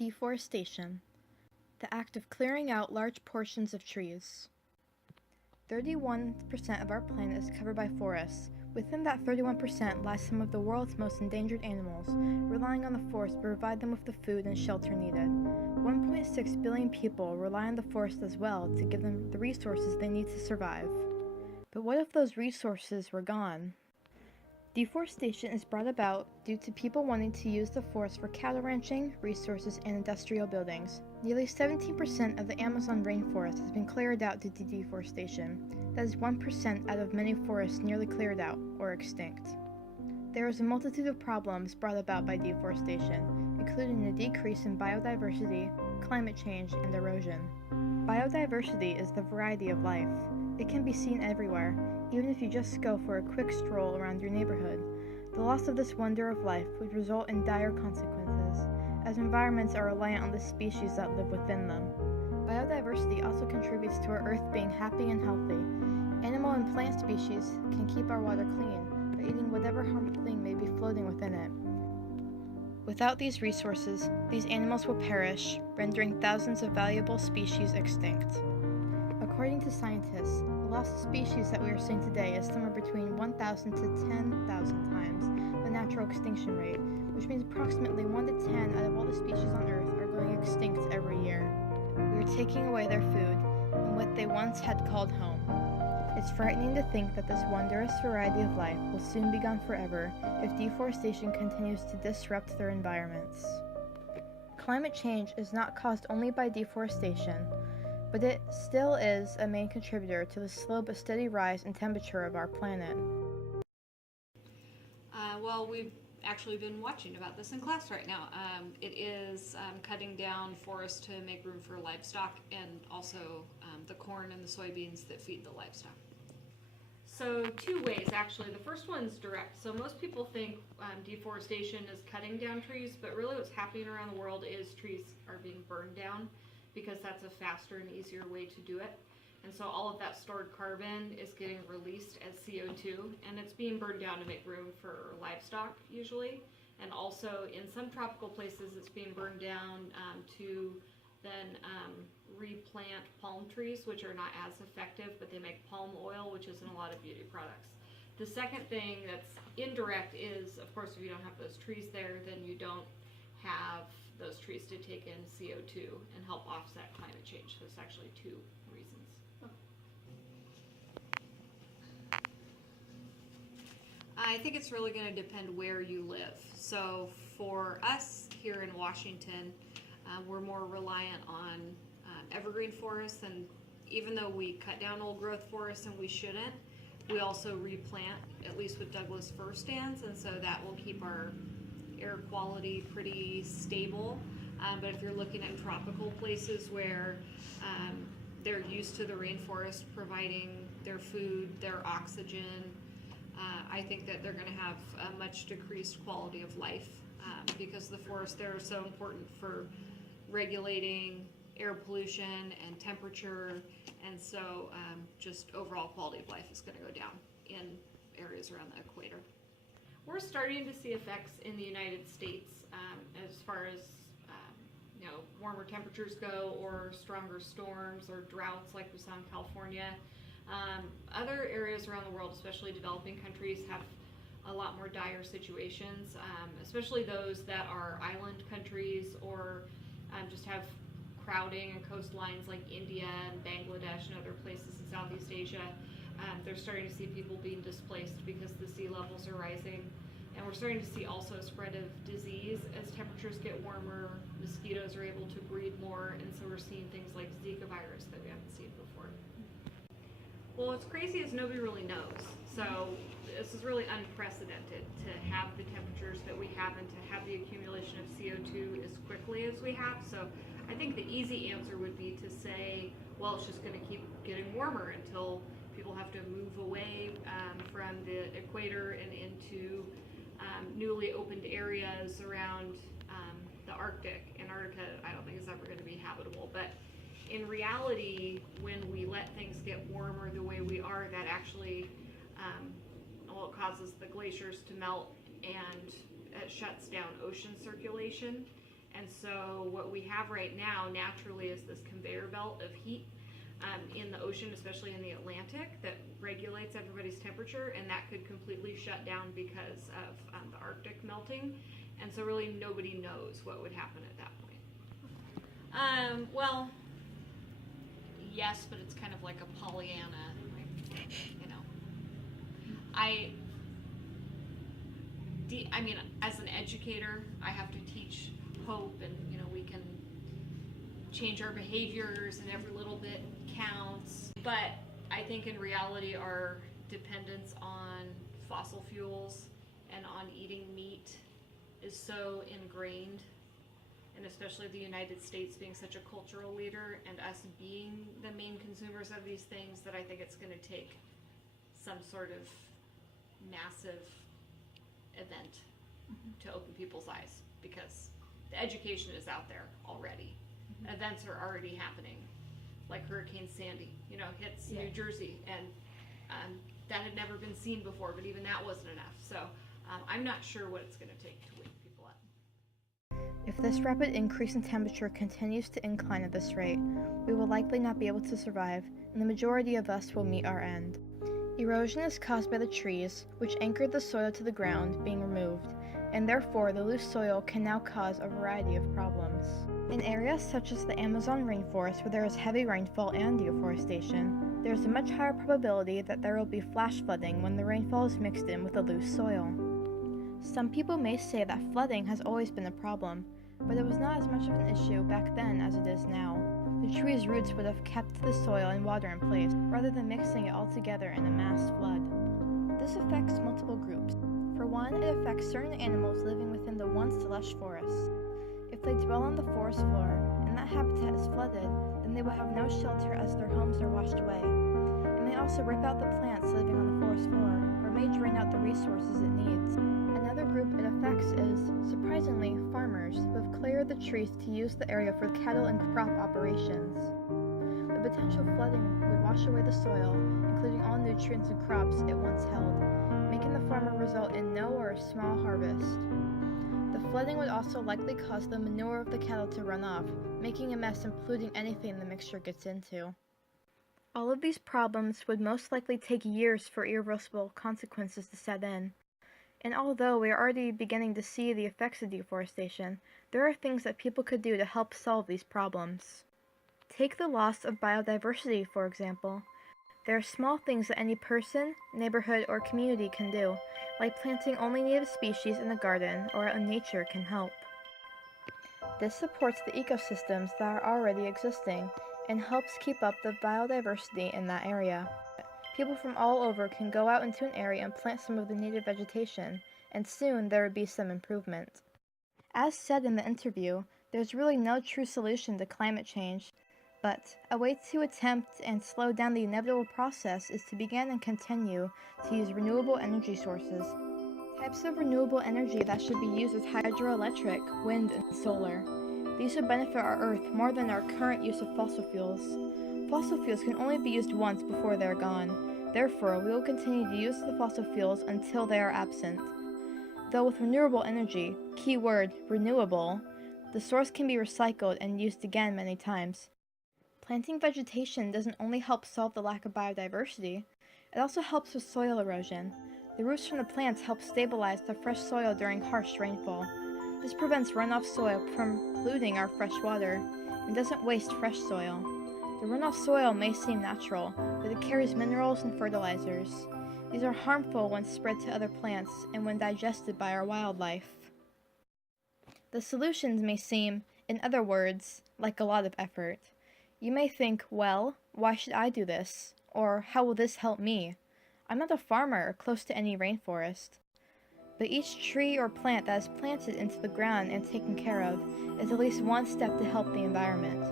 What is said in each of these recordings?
Deforestation, the act of clearing out large portions of trees. 31% of our planet is covered by forests. Within that 31% lie some of the world's most endangered animals, relying on the forest to provide them with the food and shelter needed. 1.6 billion people rely on the forest as well to give them the resources they need to survive. But what if those resources were gone? Deforestation is brought about due to people wanting to use the forest for cattle ranching, resources, and industrial buildings. Nearly 17% of the Amazon rainforest has been cleared out due to deforestation. That is 1% out of many forests nearly cleared out or extinct. There is a multitude of problems brought about by deforestation, including a decrease in biodiversity, climate change, and erosion. Biodiversity is the variety of life. It can be seen everywhere, even if you just go for a quick stroll around your neighborhood. The loss of this wonder of life would result in dire consequences, as environments are reliant on the species that live within them. Biodiversity also contributes to our Earth being happy and healthy. Animal and plant species can keep our water clean by eating whatever harmful thing may be floating within it. Without these resources, these animals will perish, rendering thousands of valuable species extinct. According to scientists, the loss of species that we are seeing today is somewhere between 1,000 to 10,000 times the natural extinction rate, which means approximately 1 to 10 out of all the species on Earth are going extinct every year. We are taking away their food and what they once had called home. It's frightening to think that this wondrous variety of life will soon be gone forever if deforestation continues to disrupt their environments. Climate change is not caused only by deforestation, but it still is a main contributor to the slow but steady rise in temperature of our planet. Well, we've actually been watching about this in class right now. It is cutting down forests to make room for livestock and also the corn and the soybeans that feed the livestock. So 2 ways actually. The first one's direct. So most people think deforestation is cutting down trees, but really what's happening around the world is trees are being burned down, because that's a faster and easier way to do it. And so all of that stored carbon is getting released as CO2, and it's being burned down to make room for livestock usually. And also in some tropical places it's being burned down to then replant palm trees, which are not as effective, but they make palm oil, which is in a lot of beauty products. The second thing that's indirect is, of course, if you don't have those trees there, then you don't have those trees to take in CO2 and help offset climate change. There's actually 2 reasons. I think it's really going to depend where you live. So for us here in Washington, we're more reliant on evergreen forests, and even though we cut down old growth forests and we shouldn't, we also replant, at least with Douglas fir stands, and so that will keep our air quality pretty stable. But if you're looking at tropical places where they're used to the rainforest providing their food, their oxygen, I think that they're going to have a much decreased quality of life because the forests there are so important for regulating air pollution and temperature, and so just overall quality of life is going to go down in areas around the equator. We're starting to see effects in the United States as far as warmer temperatures go, or stronger storms or droughts like we saw in California. Other areas around the world, especially developing countries, have a lot more dire situations, especially those that are island countries or just have crowding and coastlines like India and Bangladesh and other places in Southeast Asia. They're starting to see people being displaced because the sea levels are rising. And we're starting to see also a spread of disease as temperatures get warmer. Mosquitoes are able to breed more, and so we're seeing things like Zika virus that we haven't seen before. Well, what's crazy is nobody really knows. So this is really unprecedented to have the temperatures that we have and to have the accumulation of CO2 as quickly as we have. So I think the easy answer would be to say, well, it's just going to keep getting warmer until people have to move away from the equator and into newly opened areas around the Arctic. Antarctica, I don't think is ever going to be habitable, but in reality, when we let things get warmer the way we are, that actually it causes the glaciers to melt, and it shuts down ocean circulation, And so what we have right now naturally is this conveyor belt of heat in the ocean, especially in the Atlantic, that regulates everybody's temperature, and that could completely shut down because of the Arctic melting. And so really nobody knows what would happen at that point. Well, yes, but it's kind of like a Pollyanna, you know. I mean, as an educator, I have to teach hope, and you know, we can change our behaviors, and every little bit counts. But I think in reality, our dependence on fossil fuels and on eating meat is so ingrained, and especially the United States being such a cultural leader and us being the main consumers of these things, that I think it's going to take some sort of massive event to open people's eyes, because the education is out there already. Events are already happening, like Hurricane Sandy, you know, hits New Jersey, and that had never been seen before, but even that wasn't enough. So I'm not sure what it's going to take to wake people up. If this rapid increase in temperature continues to incline at this rate, we will likely not be able to survive, and the majority of us will meet our end. Erosion is caused by the trees, which anchored the soil to the ground, being removed, and therefore the loose soil can now cause a variety of problems. In areas such as the Amazon rainforest, where there is heavy rainfall and deforestation, there is a much higher probability that there will be flash flooding when the rainfall is mixed in with the loose soil. Some people may say that flooding has always been a problem, but it was not as much of an issue back then as it is now. The tree's roots would have kept the soil and water in place, rather than mixing it all together in a mass flood. This affects multiple groups. For one, it affects certain animals living within the once lush forests. If they dwell on the forest floor, and that habitat is flooded, then they will have no shelter as their homes are washed away. It may also rip out the plants living on the forest floor, or may drain out the resources it needs. Another group it affects is, surprisingly, farmers who have cleared the trees to use the area for cattle and crop operations. The potential flooding would wash away the soil, including all nutrients and crops it once held, making the farmer result in no or a small harvest. The flooding would also likely cause the manure of the cattle to run off, making a mess and polluting anything the mixture gets into. All of these problems would most likely take years for irreversible consequences to set in. And although we are already beginning to see the effects of deforestation, there are things that people could do to help solve these problems. Take the loss of biodiversity, for example. There are small things that any person, neighborhood, or community can do, like planting only native species in a garden or out in nature can help. This supports the ecosystems that are already existing and helps keep up the biodiversity in that area. People from all over can go out into an area and plant some of the native vegetation, and soon there would be some improvement. As said in the interview, there's really no true solution to climate change, but a way to attempt and slow down the inevitable process is to begin and continue to use renewable energy sources. Types of renewable energy that should be used is hydroelectric, wind, and solar. These would benefit our Earth more than our current use of fossil fuels. Fossil fuels can only be used once before they're gone. Therefore, we will continue to use the fossil fuels until they are absent. Though with renewable energy, keyword renewable, the source can be recycled and used again many times. Planting vegetation doesn't only help solve the lack of biodiversity, it also helps with soil erosion. The roots from the plants help stabilize the fresh soil during harsh rainfall. This prevents runoff soil from polluting our fresh water and doesn't waste fresh soil. The runoff soil may seem natural, but it carries minerals and fertilizers. These are harmful when spread to other plants and when digested by our wildlife. The solutions may seem, in other words, like a lot of effort. You may think, well, why should I do this? Or how will this help me? I'm not a farmer or close to any rainforest. But each tree or plant that is planted into the ground and taken care of is at least one step to help the environment.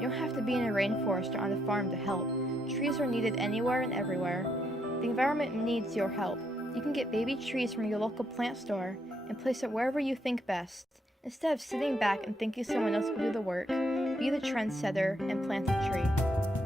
You don't have to be in a rainforest or on a farm to help. Trees are needed anywhere and everywhere. The environment needs your help. You can get baby trees from your local plant store and place it wherever you think best. Instead of sitting back and thinking someone else will do the work, be the trendsetter and plant a tree.